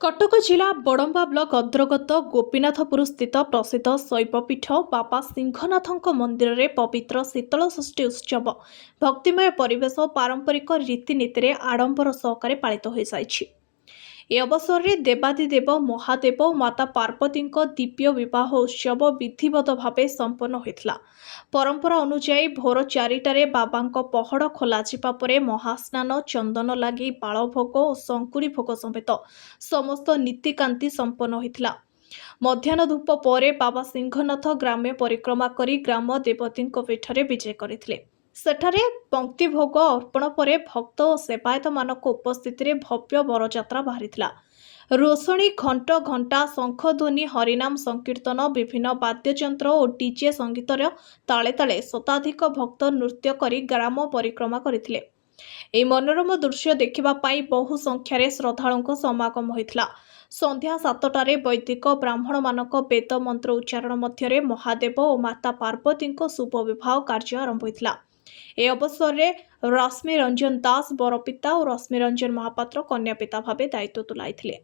कटक जिला बड़म्बा ब्लॉक अंतर्गत गोपीनाथपुर स्थित प्रसिद्ध शैवपीठ बाबा सिंहनाथ मंदिर में पवित्र शीतल षष्ठी उत्सव भक्तिमय परिवेश और पारंपरिक रीतिनीति आडंबर सहकारे पालित हो सारी। ए अवसर में देवादिदेव महादेव और माता पार्वती दिव्य विवाह उत्सव विधिवत भाव संपन्न होता। परंपरा अनुजाई भोर 4टारे बाबा पहड़ खोल महास्नान चंदन लगी बालभोग और शंकुड़ी भोग समेत समस्त नीतिकांति संपन्न होता। मध्याह्न धूप पर बाबा सिंहनाथ ग्राम्य परिक्रमा कर ग्राम देवती पीठ में विजय करते। सेठारे पंक्ति भोग अर्पण पर भक्त और सेवायत मानक उपस्थित भव्य बरजात्रा बाहरी रोषणी घंट घंटा शंखध्वनि हरिनाम संकीर्तन विभिन्न वाद्ययंत्र और डीजे संगीतर ताले ताले शताधिक भक्त नृत्य करी ग्राम परिक्रमा करथिले। ए मनोरम दृश्य देखिबा पाई बहु संख्यार श्रद्धालुंक समागम होइथिला। संध्या 7टारे वैदिक ब्राह्मण मानक वेद मंत्र उच्चारण मध्य महादेव और माता पार्वती शुभ विवाह कार्य आरंभ होइथिला। ए अवसर में रश्मि रंजन दास बरपिता और रश्मि रंजन महापात्र कन्या पिता भाव दायित्व तुलाइथिले।